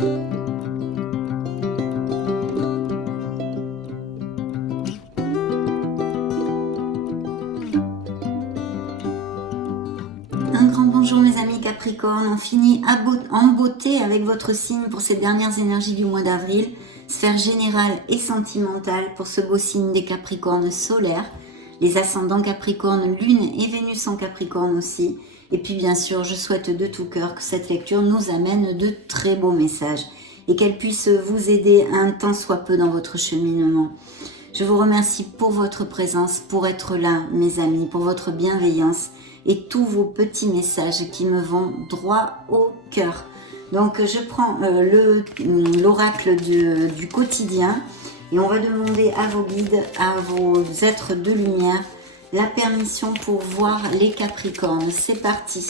Un grand bonjour mes amis Capricorne, on finit en beauté avec votre signe pour ces dernières énergies du mois d'avril, sphère générale et sentimentale pour ce beau signe des Capricornes solaires, les ascendants Capricorne, Lune et Vénus en Capricorne aussi. Et puis bien sûr, je souhaite de tout cœur que cette lecture nous amène de très beaux messages et qu'elle puisse vous aider un tant soit peu dans votre cheminement. Je vous remercie pour votre présence, pour être là mes amis, pour votre bienveillance et tous vos petits messages qui me vont droit au cœur. Donc je prends l'oracle du quotidien et on va demander à vos guides, à vos êtres de lumière, la permission pour voir les Capricornes. C'est parti.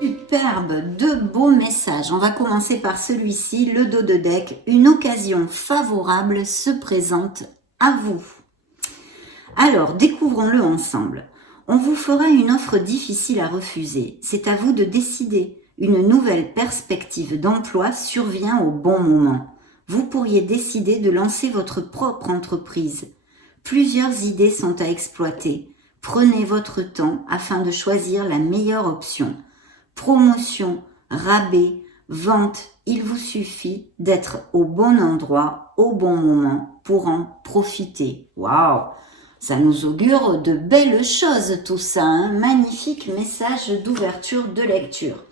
Superbe, de beaux messages. On va commencer par celui-ci, le dos de deck. Une occasion favorable se présente à vous. Alors, découvrons-le ensemble. On vous fera une offre difficile à refuser. C'est à vous de décider. Une nouvelle perspective d'emploi survient au bon moment. Vous pourriez décider de lancer votre propre entreprise. Plusieurs idées sont à exploiter. Prenez votre temps afin de choisir la meilleure option. Promotion, rabais, vente, il vous suffit d'être au bon endroit, au bon moment pour en profiter. Waouh! Ça nous augure de belles choses tout ça, hein. Magnifique message d'ouverture de lecture.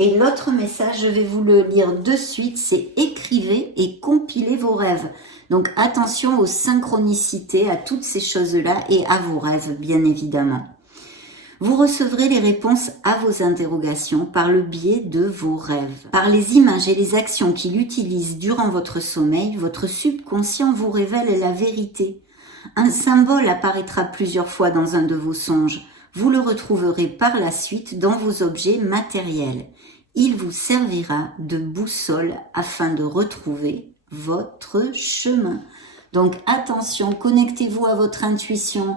Et l'autre message, je vais vous le lire de suite, c'est écrivez et compilez vos rêves. Donc attention aux synchronicités, à toutes ces choses-là et à vos rêves bien évidemment. Vous recevrez les réponses à vos interrogations par le biais de vos rêves. Par les images et les actions qu'il utilise durant votre sommeil, votre subconscient vous révèle la vérité. Un symbole apparaîtra plusieurs fois dans un de vos songes. Vous le retrouverez par la suite dans vos objets matériels. Il vous servira de boussole afin de retrouver votre chemin. Donc attention, connectez-vous à votre intuition,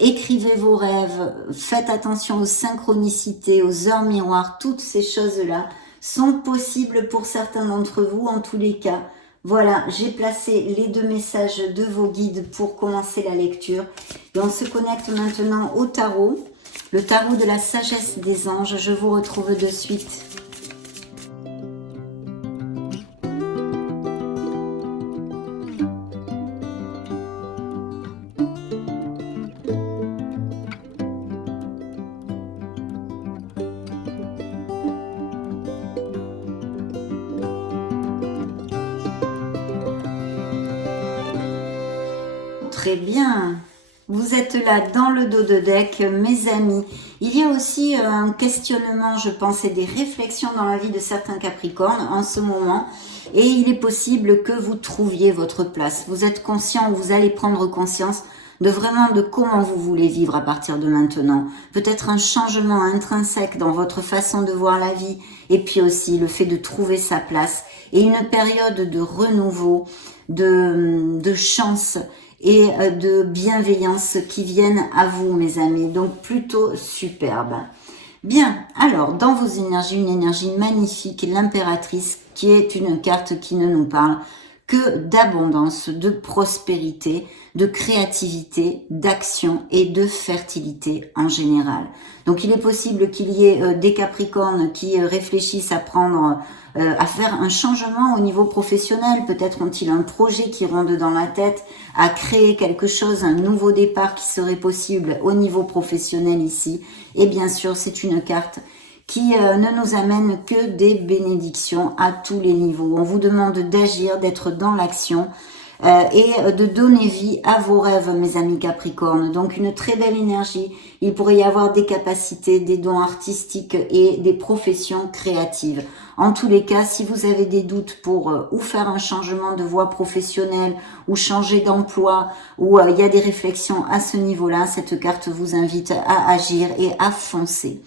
écrivez vos rêves, faites attention aux synchronicités, aux heures miroirs, toutes ces choses-là sont possibles pour certains d'entre vous en tous les cas. Voilà, j'ai placé les deux messages de vos guides pour commencer la lecture. Et on se connecte maintenant au tarot, le tarot de la sagesse des anges. Je vous retrouve de suite. Très bien, vous êtes là dans le dos de deck, mes amis. Il y a aussi un questionnement, je pense, et des réflexions dans la vie de certains Capricornes en ce moment. Et il est possible que vous trouviez votre place. Vous êtes conscient, vous allez prendre conscience de vraiment de comment vous voulez vivre à partir de maintenant. Peut-être un changement intrinsèque dans votre façon de voir la vie. Et puis aussi le fait de trouver sa place. Et une période de renouveau, de chance et de bienveillance qui viennent à vous mes amis, donc plutôt superbe. Bien, alors dans vos énergies, une énergie magnifique, l'impératrice, qui est une carte qui ne nous parle que d'abondance, de prospérité, de créativité, d'action et de fertilité en général. Donc il est possible qu'il y ait des Capricornes qui réfléchissent à faire un changement au niveau professionnel. Peut-être ont-ils un projet qui ronde dans la tête, à créer quelque chose, un nouveau départ qui serait possible au niveau professionnel ici. Et bien sûr, c'est une carte qui ne nous amène que des bénédictions à tous les niveaux. On vous demande d'agir, d'être dans l'action et de donner vie à vos rêves, mes amis Capricornes. Donc une très belle énergie. Il pourrait y avoir des capacités, des dons artistiques et des professions créatives. En tous les cas, si vous avez des doutes pour ou faire un changement de voie professionnelle ou changer d'emploi, ou il y a des réflexions à ce niveau-là, cette carte vous invite à agir et à foncer.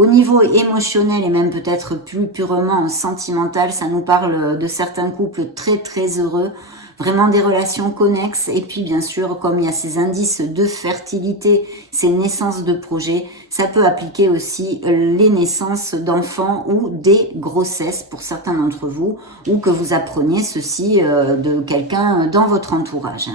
Au niveau émotionnel et même peut-être plus purement sentimental, ça nous parle de certains couples très très heureux, vraiment des relations connexes. Et puis bien sûr, comme il y a ces indices de fertilité, ces naissances de projets, ça peut appliquer aussi les naissances d'enfants ou des grossesses pour certains d'entre vous, ou que vous appreniez ceci de quelqu'un dans votre entourage.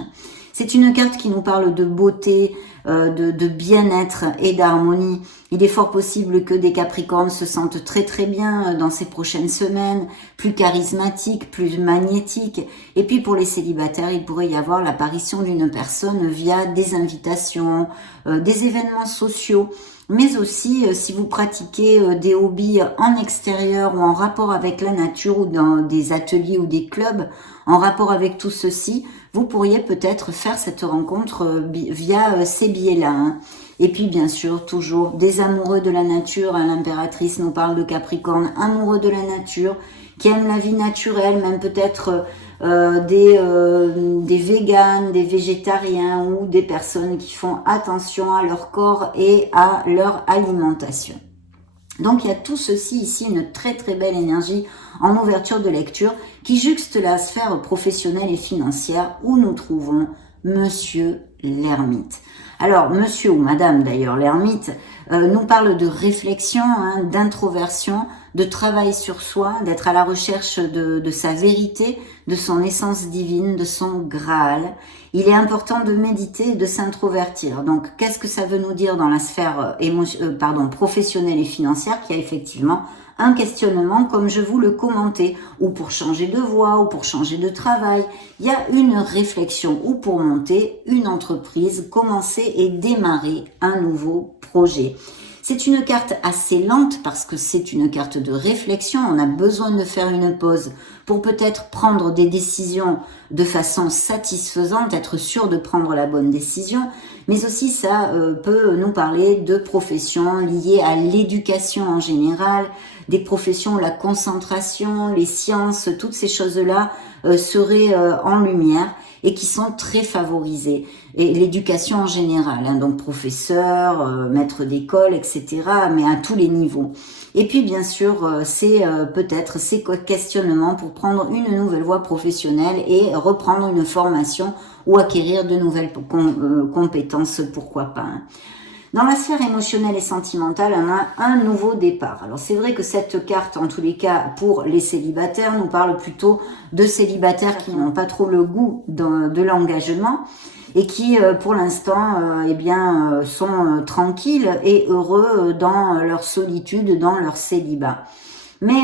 C'est une carte qui nous parle de beauté, de bien-être et d'harmonie. Il est fort possible que des Capricornes se sentent très très bien dans ces prochaines semaines, plus charismatiques, plus magnétiques. Et puis pour les célibataires, il pourrait y avoir l'apparition d'une personne via des invitations, des événements sociaux. Mais aussi, si vous pratiquez des hobbies en extérieur ou en rapport avec la nature ou dans des ateliers ou des clubs, en rapport avec tout ceci, vous pourriez peut-être faire cette rencontre via ces biais-là. Et puis bien sûr, toujours des amoureux de la nature. L'impératrice nous parle de Capricorne, amoureux de la nature, qui aiment la vie naturelle, même peut-être des véganes, des végétariens ou des personnes qui font attention à leur corps et à leur alimentation. Donc il y a tout ceci ici, une très très belle énergie en ouverture de lecture qui juxte la sphère professionnelle et financière où nous trouvons Monsieur l'Ermite. Alors Monsieur ou Madame d'ailleurs l'Ermite nous parle de réflexion, d'introversion, de travail sur soi, d'être à la recherche de sa vérité, de son essence divine, de son Graal. Il est important de méditer et de s'introvertir. Donc, qu'est-ce que ça veut nous dire dans la sphère professionnelle et financière, qui a effectivement un questionnement, comme je vous le commentais, ou pour changer de voie, ou pour changer de travail. Il y a une réflexion, ou pour monter une entreprise, commencer et démarrer un nouveau projet. C'est une carte assez lente parce que c'est une carte de réflexion. On a besoin de faire une pause pour peut-être prendre des décisions de façon satisfaisante, être sûr de prendre la bonne décision. Mais aussi ça peut nous parler de professions liées à l'éducation en général, des professions où la concentration, les sciences, toutes ces choses-là seraient en lumière et qui sont très favorisées. Et l'éducation en général, donc professeur, maître d'école, etc., mais à tous les niveaux. Et puis bien sûr, c'est peut-être ces questionnements pour prendre une nouvelle voie professionnelle et reprendre une formation ou acquérir de nouvelles compétences, pourquoi pas. Dans la sphère émotionnelle et sentimentale, on a un nouveau départ. Alors c'est vrai que cette carte, en tous les cas, pour les célibataires, nous parle plutôt de célibataires qui n'ont pas trop le goût de l'engagement et qui, pour l'instant, sont tranquilles et heureux dans leur solitude, dans leur célibat. Mais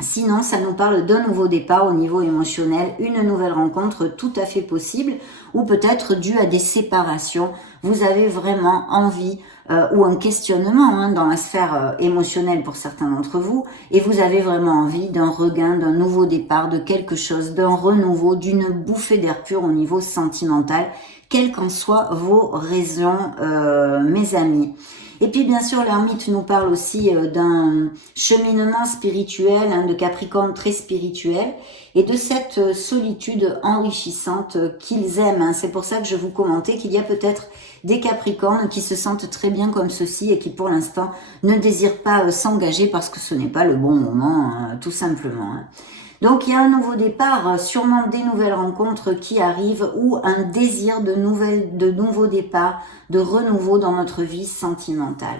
sinon, ça nous parle d'un nouveau départ au niveau émotionnel, une nouvelle rencontre tout à fait possible, ou peut-être due à des séparations. Vous avez vraiment envie, ou un questionnement dans la sphère émotionnelle pour certains d'entre vous, et vous avez vraiment envie d'un regain, d'un nouveau départ, de quelque chose, d'un renouveau, d'une bouffée d'air pur au niveau sentimental, quelles qu'en soient vos raisons, mes amis. Et puis bien sûr, l'ermite nous parle aussi d'un cheminement spirituel, de Capricorne très spirituel, et de cette solitude enrichissante qu'ils aiment. C'est pour ça que je vous commentais qu'il y a peut-être des Capricornes qui se sentent très bien comme ceci et qui pour l'instant ne désirent pas s'engager parce que ce n'est pas le bon moment, tout simplement. Donc il y a un nouveau départ, sûrement des nouvelles rencontres qui arrivent ou un désir de nouveaux départs, de renouveau dans notre vie sentimentale.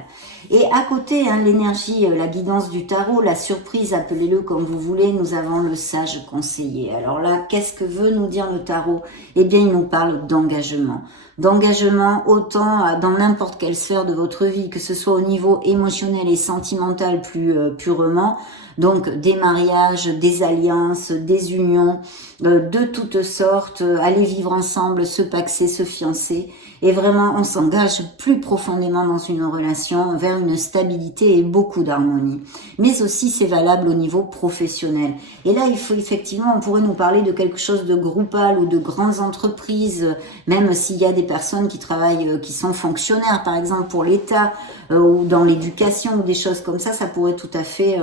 Et à côté, l'énergie, la guidance du tarot, la surprise, appelez-le comme vous voulez, nous avons le sage conseiller. Alors là, qu'est-ce que veut nous dire le tarot? Eh bien, il nous parle d'engagement. D'engagement autant dans n'importe quelle sphère de votre vie, que ce soit au niveau émotionnel et sentimental plus purement, donc des mariages, des alliances, des unions, de toutes sortes, aller vivre ensemble, se paxer, se fiancer. Et vraiment, on s'engage plus profondément dans une relation vers une stabilité et beaucoup d'harmonie. Mais aussi, c'est valable au niveau professionnel. Et là, il faut effectivement, on pourrait nous parler de quelque chose de groupal ou de grandes entreprises, même s'il y a des personnes qui travaillent, qui sont fonctionnaires, par exemple pour l'État, ou dans l'éducation, ou des choses comme ça pourrait tout à fait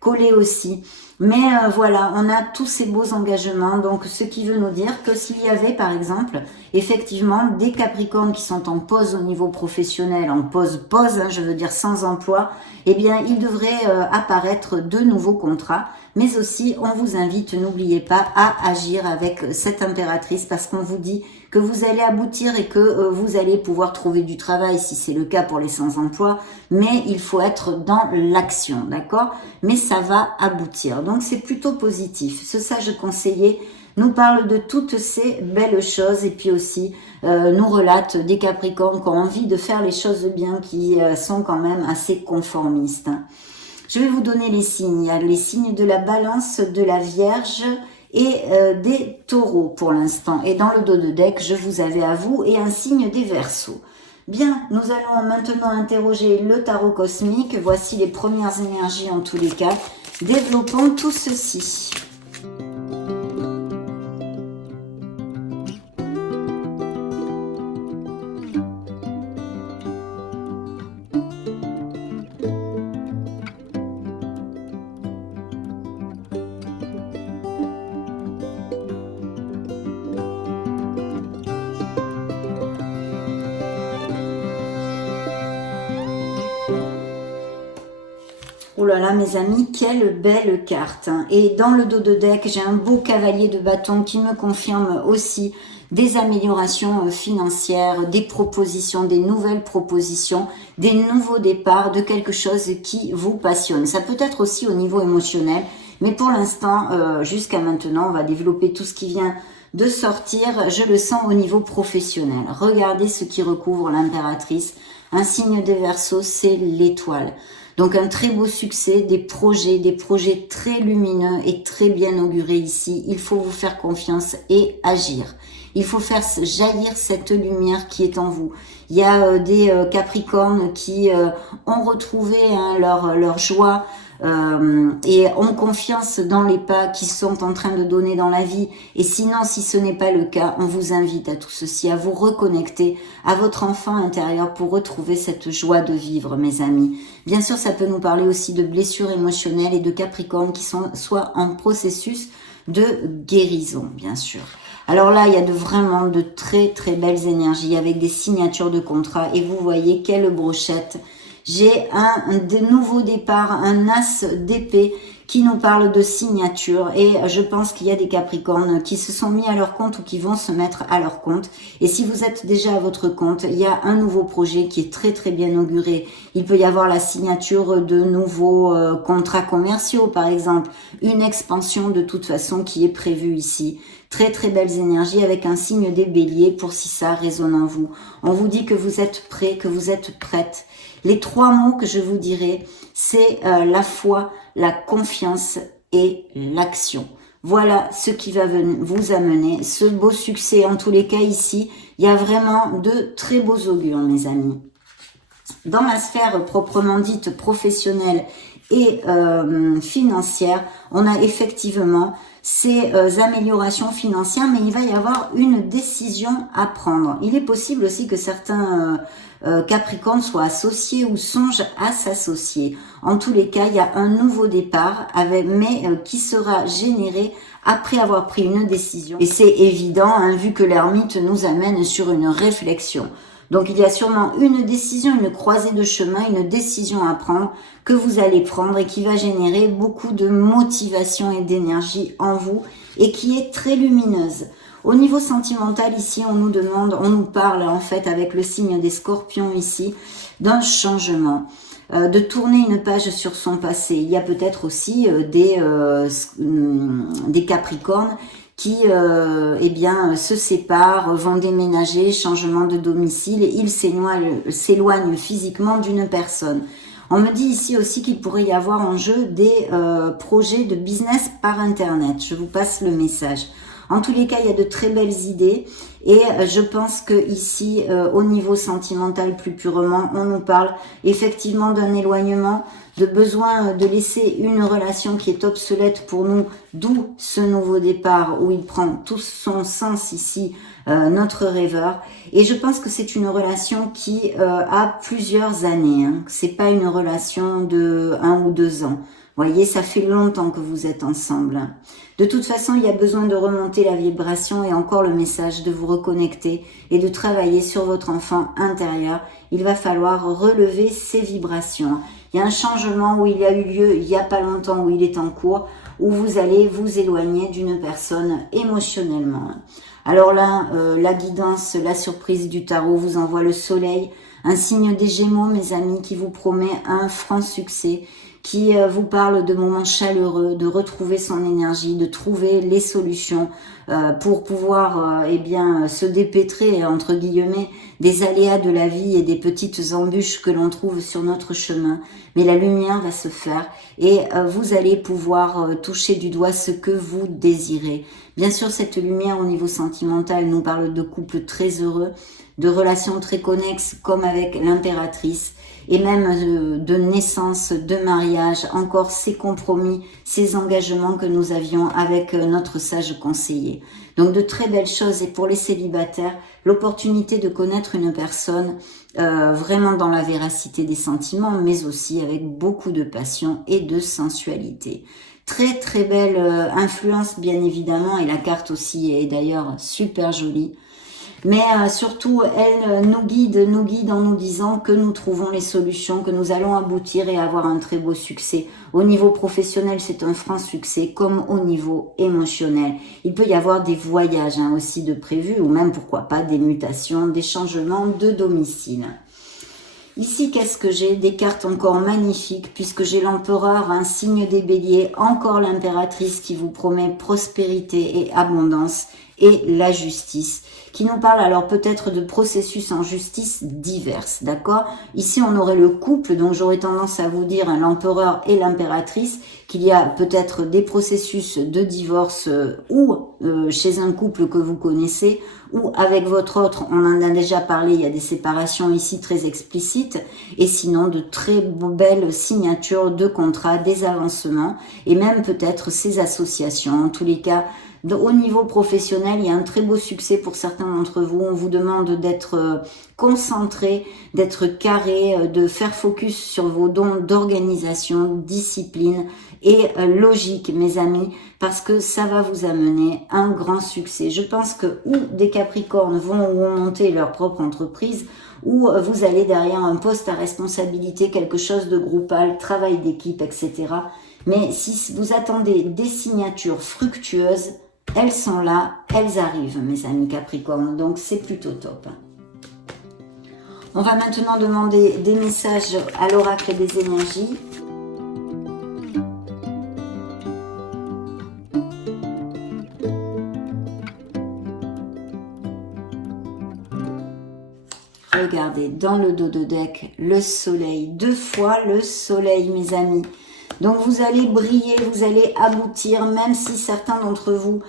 collé aussi. Mais voilà, on a tous ces beaux engagements, donc ce qui veut nous dire que s'il y avait par exemple effectivement des Capricornes qui sont en pause au niveau professionnel, en pause, hein, je veux dire sans emploi, eh bien il devrait apparaître de nouveaux contrats, mais aussi on vous invite, n'oubliez pas, à agir avec cette impératrice parce qu'on vous dit que vous allez aboutir et que vous allez pouvoir trouver du travail si c'est le cas pour les sans-emploi, mais il faut être dans l'action, d'accord? Mais ça va aboutir, donc c'est plutôt positif. Ce sage conseiller nous parle de toutes ces belles choses et puis aussi nous relate des Capricornes qui ont envie de faire les choses bien, qui sont quand même assez conformistes. Je vais vous donner les signes. Il y a les signes de la Balance, de la Vierge et des Taureaux pour l'instant. Et dans le dos de deck, je vous avais à vous et un signe des Verseaux. Bien, nous allons maintenant interroger le tarot cosmique. Voici les premières énergies en tous les cas. Développons tout ceci. Oh là là mes amis, quelle belle carte. Et dans le dos de deck, j'ai un beau cavalier de bâton qui me confirme aussi des améliorations financières, des propositions, des nouvelles propositions, des nouveaux départs, de quelque chose qui vous passionne. Ça peut être aussi au niveau émotionnel, mais pour l'instant, jusqu'à maintenant, on va développer tout ce qui vient de sortir. Je le sens au niveau professionnel. Regardez ce qui recouvre l'impératrice. Un signe des Verseaux, c'est l'étoile. Donc un très beau succès, des projets très lumineux et très bien augurés ici. Il faut vous faire confiance et agir. Il faut faire jaillir cette lumière qui est en vous. Il y a des Capricornes qui ont retrouvé leur joie et ont confiance dans les pas qu'ils sont en train de donner dans la vie. Et sinon, si ce n'est pas le cas, on vous invite à tout ceci, à vous reconnecter à votre enfant intérieur pour retrouver cette joie de vivre, mes amis. Bien sûr, ça peut nous parler aussi de blessures émotionnelles et de Capricornes qui sont soit en processus de guérison, bien sûr. Alors là, il y a vraiment de très très belles énergies avec des signatures de contrats et vous voyez quelle brochette. J'ai de nouveaux départs, un as d'épée qui nous parle de signature et je pense qu'il y a des Capricornes qui se sont mis à leur compte ou qui vont se mettre à leur compte. Et si vous êtes déjà à votre compte, il y a un nouveau projet qui est très très bien auguré. Il peut y avoir la signature de nouveaux contrats commerciaux par exemple, une expansion de toute façon qui est prévue ici. Très très belles énergies avec un signe des Béliers pour si ça résonne en vous. On vous dit que vous êtes prêts, que vous êtes prêtes. Les trois mots que je vous dirai, c'est la foi, la confiance et l'action. Voilà ce qui va vous amener ce beau succès. En tous les cas ici, il y a vraiment de très beaux augures, mes amis. Dans la sphère proprement dite professionnelle et financière, on a effectivement ces améliorations financières, mais il va y avoir une décision à prendre. Il est possible aussi que certains Capricorne soient associés ou songent à s'associer. En tous les cas, il y a un nouveau départ, mais qui sera généré après avoir pris une décision. Et c'est évident, hein, vu que l'ermite nous amène sur une réflexion. Donc il y a sûrement une décision, une croisée de chemin, une décision à prendre que vous allez prendre et qui va générer beaucoup de motivation et d'énergie en vous et qui est très lumineuse. Au niveau sentimental, ici, on nous parle en fait avec le signe des Scorpions ici, d'un changement, de tourner une page sur son passé. Il y a peut-être aussi des Capricornes qui se séparent, vont déménager, changement de domicile, et ils s'éloignent physiquement d'une personne. On me dit ici aussi qu'il pourrait y avoir en jeu des projets de business par Internet. Je vous passe le message. En tous les cas, il y a de très belles idées et je pense que ici, au niveau sentimental plus purement, on nous parle effectivement d'un éloignement, de besoin de laisser une relation qui est obsolète pour nous, d'où ce nouveau départ où il prend tout son sens ici, notre rêveur. Et je pense que c'est une relation qui a plusieurs années. Hein. C'est pas une relation de 1 ou 2 ans. Voyez, ça fait longtemps que vous êtes ensemble. De toute façon, il y a besoin de remonter la vibration et encore le message de vous reconnecter et de travailler sur votre enfant intérieur. Il va falloir relever ces vibrations. Il y a un changement où il y a eu lieu il n'y a pas longtemps, où il est en cours, où vous allez vous éloigner d'une personne émotionnellement. Alors là, la guidance, la surprise du tarot vous envoie le soleil, un signe des Gémeaux, mes amis, qui vous promet un franc succès, qui vous parle de moments chaleureux, de retrouver son énergie, de trouver les solutions pour pouvoir se dépêtrer, entre guillemets, des aléas de la vie et des petites embûches que l'on trouve sur notre chemin. Mais la lumière va se faire et vous allez pouvoir toucher du doigt ce que vous désirez. Bien sûr, cette lumière au niveau sentimental nous parle de couples très heureux, de relations très connexes comme avec l'impératrice, et même de naissance, de mariage, encore ces compromis, ces engagements que nous avions avec notre sage conseiller. Donc de très belles choses, et pour les célibataires, l'opportunité de connaître une personne vraiment dans la véracité des sentiments, mais aussi avec beaucoup de passion et de sensualité. Très très belle influence bien évidemment, et la carte aussi est d'ailleurs super jolie. Mais surtout, elle nous guide en nous disant que nous trouvons les solutions, que nous allons aboutir et avoir un très beau succès. Au niveau professionnel, c'est un franc succès, comme au niveau émotionnel. Il peut y avoir des voyages aussi de prévus, ou même, pourquoi pas, des mutations, des changements de domicile. Ici, qu'est-ce que j'ai? Des cartes encore magnifiques, puisque j'ai l'empereur, un signe des béliers, encore l'impératrice qui vous promet prospérité et abondance, et la justice, qui nous parle alors peut-être de processus en justice divers, d'accord? Ici, on aurait le couple, donc j'aurais tendance à vous dire l'empereur et l'impératrice, qu'il y a peut-être des processus de divorce ou chez un couple que vous connaissez, ou avec votre autre, on en a déjà parlé, il y a des séparations ici très explicites, et sinon de très belles signatures de contrats, des avancements, et même peut-être ces associations. En tous les cas, au niveau professionnel, il y a un très beau succès pour certains d'entre vous. On vous demande d'être concentré, d'être carré, de faire focus sur vos dons d'organisation, discipline et logique, mes amis, parce que ça va vous amener un grand succès. Je pense que ou des Capricornes vont monter leur propre entreprise, ou vous allez derrière un poste à responsabilité, quelque chose de groupal, travail d'équipe, etc. Mais si vous attendez des signatures fructueuses, elles sont là, elles arrivent, mes amis Capricorne, donc c'est plutôt top. On va maintenant demander des messages à l'oracle des énergies. Regardez, dans le dos de deck, le soleil, 2 fois le soleil, mes amis. Donc vous allez briller, vous allez aboutir, même si certains d'entre vous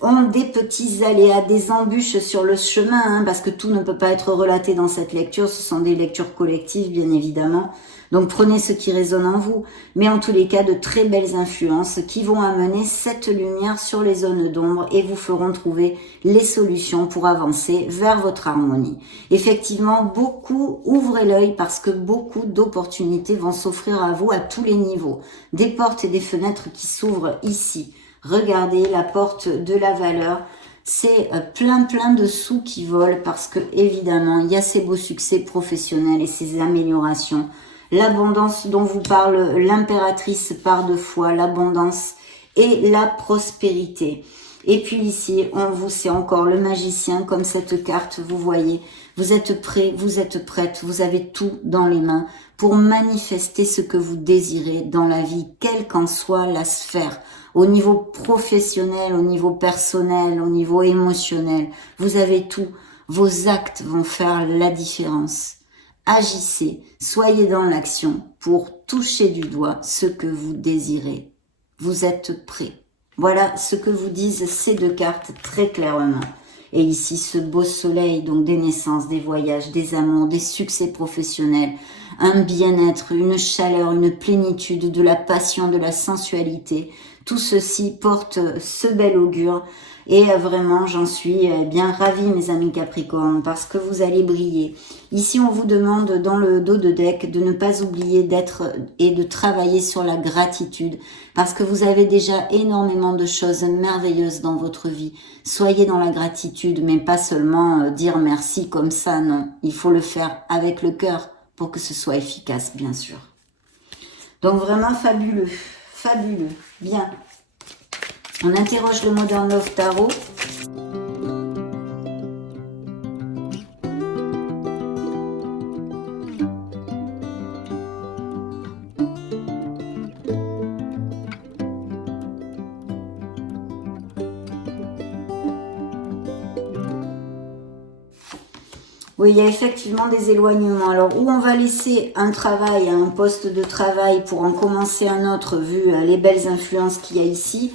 ont des petits aléas, des embûches sur le chemin, parce que tout ne peut pas être relaté dans cette lecture, ce sont des lectures collectives bien évidemment, donc prenez ce qui résonne en vous, mais en tous les cas de très belles influences qui vont amener cette lumière sur les zones d'ombre et vous feront trouver les solutions pour avancer vers votre harmonie. Effectivement, beaucoup, ouvrez l'œil parce que beaucoup d'opportunités vont s'offrir à vous à tous les niveaux, des portes et des fenêtres qui s'ouvrent ici. Regardez la porte de la valeur, c'est plein de sous qui volent parce que évidemment il y a ces beaux succès professionnels et ces améliorations. L'abondance dont vous parle l'impératrice par 2 fois, l'abondance et la prospérité. Et puis ici, c'est encore le magicien comme cette carte, vous voyez. Vous êtes prêts, vous êtes prêtes, vous avez tout dans les mains pour manifester ce que vous désirez dans la vie, quelle qu'en soit la sphère. Au niveau professionnel, au niveau personnel, au niveau émotionnel, vous avez tout. Vos actes vont faire la différence. Agissez, soyez dans l'action pour toucher du doigt ce que vous désirez. Vous êtes prêts. Voilà ce que vous disent ces 2 cartes très clairement. Et ici, ce beau soleil, donc des naissances, des voyages, des amours, des succès professionnels. un bien-être, une chaleur, une plénitude, de la passion, de la sensualité. Tout ceci porte ce bel augure. Et vraiment, j'en suis bien ravie, mes amis Capricorne, parce que vous allez briller. Ici, on vous demande, dans le dos de deck, de ne pas oublier d'être et de travailler sur la gratitude, parce que vous avez déjà énormément de choses merveilleuses dans votre vie. Soyez dans la gratitude, mais pas seulement dire merci comme ça, non. Il faut le faire avec le cœur pour que ce soit efficace, bien sûr. Donc vraiment fabuleux, fabuleux, bien. On interroge le Modern Love Tarot. Oui, il y a effectivement des éloignements. Alors, où on va laisser un travail, un poste de travail pour en commencer un autre, vu les belles influences qu'il y a ici,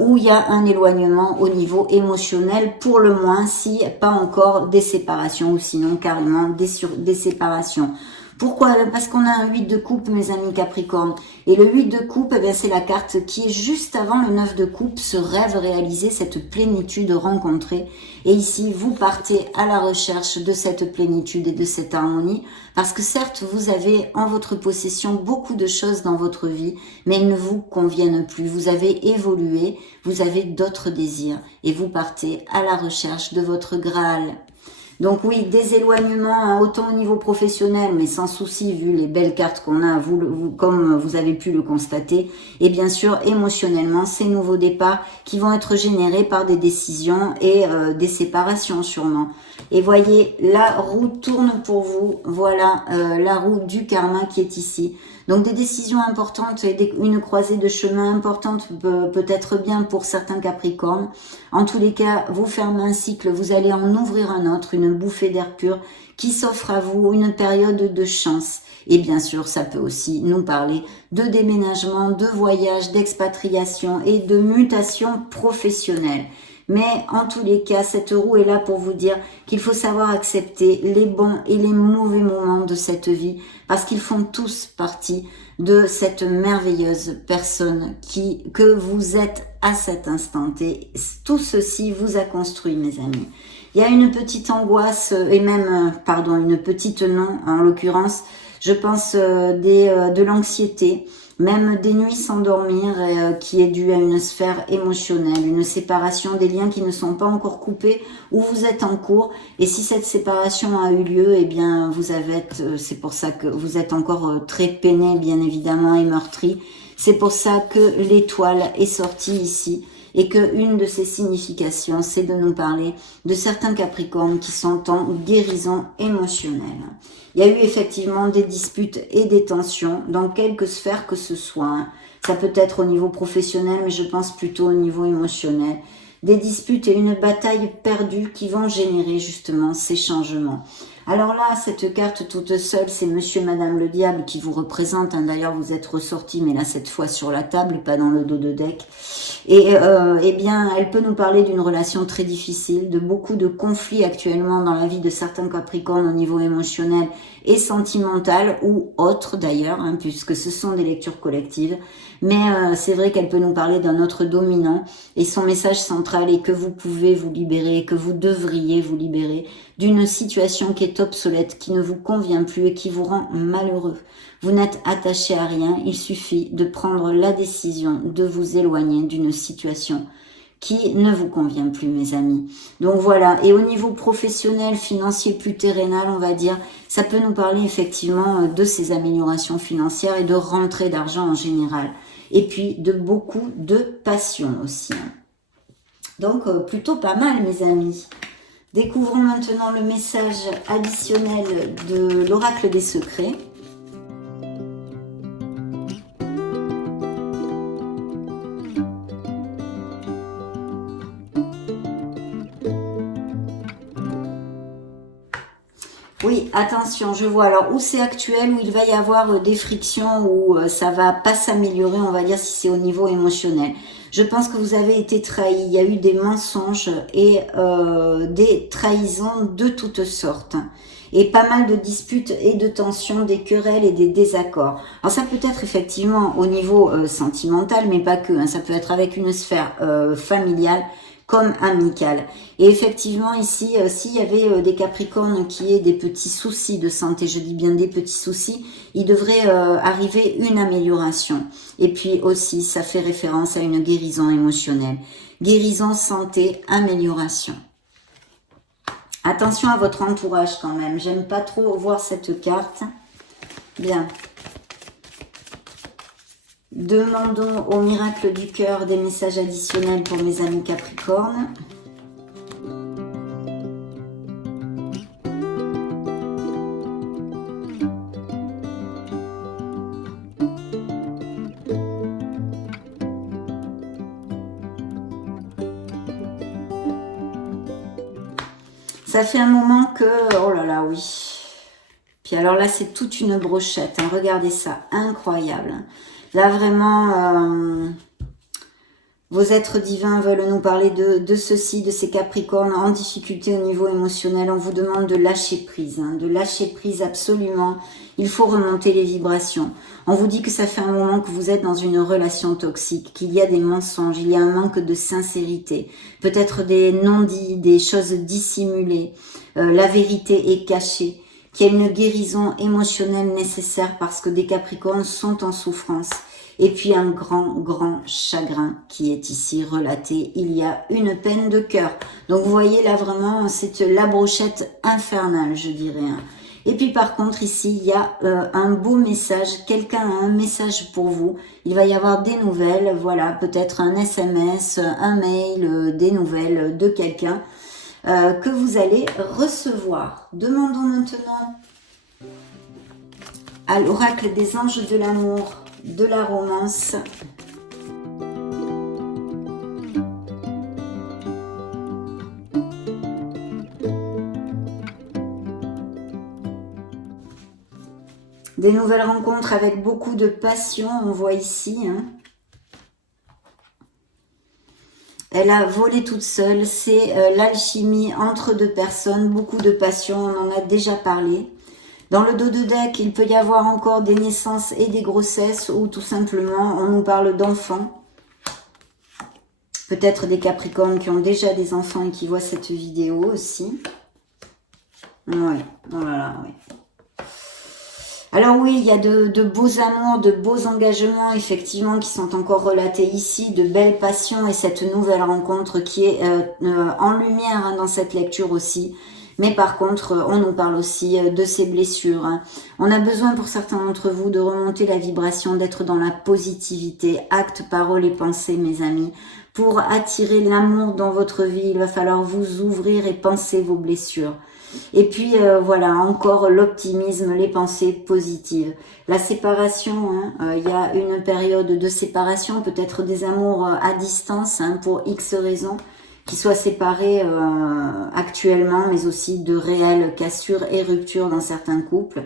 où il y a un éloignement au niveau émotionnel, pour le moins, si pas encore des séparations, ou sinon carrément des séparations. Pourquoi? Parce qu'on a un 8 de coupe, mes amis Capricorne. Et le 8 de coupe, eh bien, c'est la carte qui est juste avant le 9 de coupe, ce rêve réalisé, cette plénitude rencontrée. Et ici, vous partez à la recherche de cette plénitude et de cette harmonie. Parce que certes, vous avez en votre possession beaucoup de choses dans votre vie, mais elles ne vous conviennent plus. Vous avez évolué, vous avez d'autres désirs. Et vous partez à la recherche de votre Graal. Donc oui, des éloignements, hein, autant au niveau professionnel, mais sans souci, vu les belles cartes qu'on a, comme vous avez pu le constater. Et bien sûr, émotionnellement, ces nouveaux départs qui vont être générés par des décisions et des séparations sûrement. Et voyez, la roue tourne pour vous. Voilà la roue du karma qui est ici. Donc des décisions importantes et une croisée de chemin importante peut être bien pour certains Capricornes. En tous les cas, vous fermez un cycle, vous allez en ouvrir un autre, une bouffée d'air pur qui s'offre à vous, une période de chance. Et bien sûr, ça peut aussi nous parler de déménagement, de voyage, d'expatriation et de mutation professionnelle. Mais en tous les cas, cette roue est là pour vous dire qu'il faut savoir accepter les bons et les mauvais moments de cette vie, parce qu'ils font tous partie de cette merveilleuse personne que vous êtes à cet instant. Et tout ceci vous a construit, mes amis. Il y a une petite angoisse, et même, une petite non, en l'occurrence, je pense de l'anxiété, même des nuits sans dormir, qui est due à une sphère émotionnelle, une séparation des liens qui ne sont pas encore coupés, où vous êtes en cours. Et si cette séparation a eu lieu, eh bien, c'est pour ça que vous êtes encore très peiné, bien évidemment, et meurtri. C'est pour ça que l'étoile est sortie ici. Et que une de ses significations, c'est de nous parler de certains Capricornes qui sont en guérison émotionnelle. Il y a eu effectivement des disputes et des tensions dans quelque sphère que ce soit. Ça peut être au niveau professionnel, mais je pense plutôt au niveau émotionnel. Des disputes et une bataille perdue qui vont générer justement ces changements. Alors là, cette carte toute seule, c'est Monsieur, Madame le Diable qui vous représente. D'ailleurs, vous êtes ressorti, mais là, cette fois sur la table et pas dans le dos de deck. Et eh bien, elle peut nous parler d'une relation très difficile, de beaucoup de conflits actuellement dans la vie de certains Capricornes au niveau émotionnel et sentimental, ou autre d'ailleurs, puisque ce sont des lectures collectives. Mais c'est vrai qu'elle peut nous parler d'un autre dominant, et son message central est que vous pouvez vous libérer, que vous devriez vous libérer d'une situation qui est obsolète, qui ne vous convient plus et qui vous rend malheureux. Vous n'êtes attaché à rien, il suffit de prendre la décision de vous éloigner d'une situation qui ne vous convient plus, mes amis. Donc voilà, et au niveau professionnel, financier, plus terrénal, on va dire, ça peut nous parler effectivement de ces améliorations financières et de rentrée d'argent en général. Et puis de beaucoup de passion aussi. Donc plutôt pas mal, mes amis. Découvrons maintenant le message additionnel de l'oracle des secrets. Oui, attention, je vois alors où c'est actuel, où il va y avoir des frictions, où ça va pas s'améliorer, on va dire, si c'est au niveau émotionnel. Je pense que vous avez été trahi, il y a eu des mensonges et des trahisons de toutes sortes. et pas mal de disputes et de tensions, des querelles et des désaccords. Alors ça peut être effectivement au niveau sentimental, mais pas que, hein, ça peut être avec une sphère familiale comme amicale. Et effectivement ici, s'il y avait des Capricornes qui aient des petits soucis de santé, je dis bien des petits soucis, il devrait arriver une amélioration. Et puis aussi, ça fait référence à une guérison émotionnelle. Guérison, santé, amélioration. Attention à votre entourage quand même. J'aime pas trop voir cette carte. Bien. Demandons au miracle du cœur des messages additionnels pour mes amis Capricornes. Ça fait un moment que... Oh là là, oui. Puis alors là, c'est toute une brochette. Hein. Regardez ça, incroyable. Là, vraiment, vos êtres divins veulent nous parler de ceci, de ces Capricornes en difficulté au niveau émotionnel. On vous demande de lâcher prise, hein, de lâcher prise absolument. Il faut remonter les vibrations. On vous dit que ça fait un moment que vous êtes dans une relation toxique, qu'il y a des mensonges, il y a un manque de sincérité, peut-être des non-dits, des choses dissimulées. La vérité est cachée. Qu'il y a une guérison émotionnelle nécessaire parce que des Capricornes sont en souffrance. Et puis un grand chagrin qui est ici relaté. Il y a une peine de cœur. Donc vous voyez là vraiment, c'est la brochette infernale, je dirais. Et puis par contre ici, il y a un beau message. Quelqu'un a un message pour vous. Il va y avoir des nouvelles, voilà, peut-être un SMS, un mail, des nouvelles de quelqu'un. Que vous allez recevoir. Demandons maintenant à l'oracle des anges de l'amour, de la romance. Des nouvelles rencontres avec beaucoup de passion, on voit ici, hein. Elle a volé toute seule, c'est l'alchimie entre deux personnes, beaucoup de passion, on en a déjà parlé. Dans le dos de deck, il peut y avoir encore des naissances et des grossesses ou tout simplement on nous parle d'enfants. Peut-être des Capricornes qui ont déjà des enfants et qui voient cette vidéo aussi. Oui, voilà, oui. Alors oui, il y a de beaux amours, de beaux engagements, effectivement, qui sont encore relatés ici, de belles passions et cette nouvelle rencontre qui est en lumière hein, dans cette lecture aussi. Mais par contre, on nous parle aussi de ces blessures. Hein. On a besoin pour certains d'entre vous de remonter la vibration, d'être dans la positivité, actes, paroles et pensées, mes amis. Pour attirer l'amour dans votre vie, il va falloir vous ouvrir et penser vos blessures. Et puis voilà, encore l'optimisme, les pensées positives. La séparation, hein, il y a une période de séparation, peut-être des amours à distance hein, pour X raisons, qui soient séparés actuellement, mais aussi de réelles cassures et ruptures dans certains couples.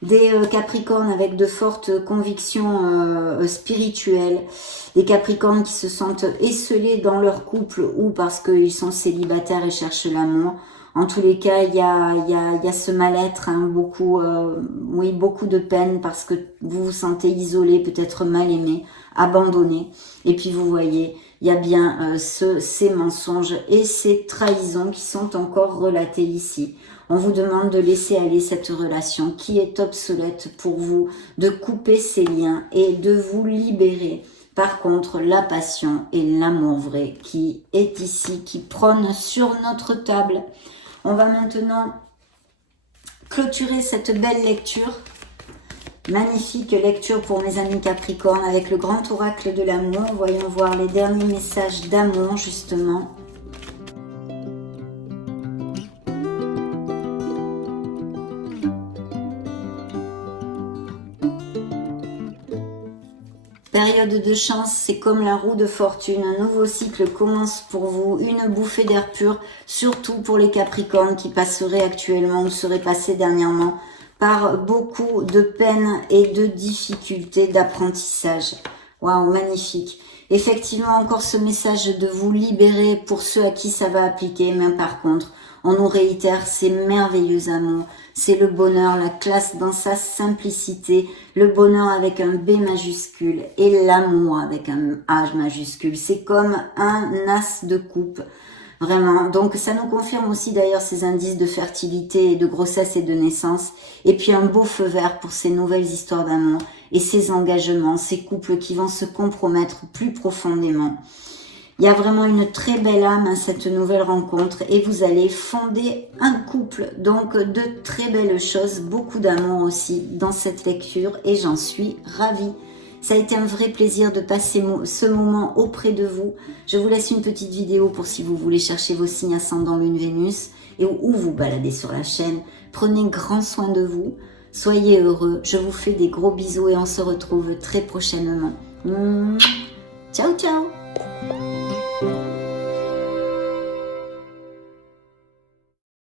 Des Capricornes avec de fortes convictions spirituelles, des Capricornes qui se sentent esselés dans leur couple ou parce qu'ils sont célibataires et cherchent l'amour. En tous les cas, il y a ce mal-être, hein, beaucoup de peine parce que vous vous sentez isolé, peut-être mal aimé, abandonné. Et puis vous voyez, il y a bien ces mensonges et ces trahisons qui sont encore relatées ici. On vous demande de laisser aller cette relation qui est obsolète pour vous, de couper ces liens et de vous libérer. Par contre, la passion et l'amour vrai qui est ici, qui prône sur notre table. On va maintenant clôturer cette belle lecture. Magnifique lecture pour mes amis Capricornes avec le grand oracle de l'amour. Voyons voir les derniers messages d'amour justement. Période de chance, c'est comme la roue de fortune. Un nouveau cycle commence pour vous. Une bouffée d'air pur, surtout pour les Capricornes qui passeraient actuellement ou seraient passés dernièrement par beaucoup de peine et de difficultés d'apprentissage. Waouh, magnifique. Effectivement, encore ce message de vous libérer pour ceux à qui ça va appliquer. Mais par contre, On nous réitère ces merveilleux amours. C'est le bonheur, la classe dans sa simplicité, le bonheur avec un B majuscule et l'amour avec un A majuscule. C'est comme un as de coupe. Vraiment. Donc, ça nous confirme aussi d'ailleurs ces indices de fertilité et de grossesse et de naissance. Et puis, un beau feu vert pour ces nouvelles histoires d'amour et ces engagements, ces couples qui vont se compromettre plus profondément. Il y a vraiment une très belle âme à cette nouvelle rencontre et vous allez fonder un couple. Donc, de très belles choses, beaucoup d'amour aussi dans cette lecture et j'en suis ravie. Ça a été un vrai plaisir de passer ce moment auprès de vous. Je vous laisse une petite vidéo pour si vous voulez chercher vos signes ascendant Lune Vénus et où vous baladez sur la chaîne. Prenez grand soin de vous. Soyez heureux. Je vous fais des gros bisous et on se retrouve très prochainement. Ciao, ciao!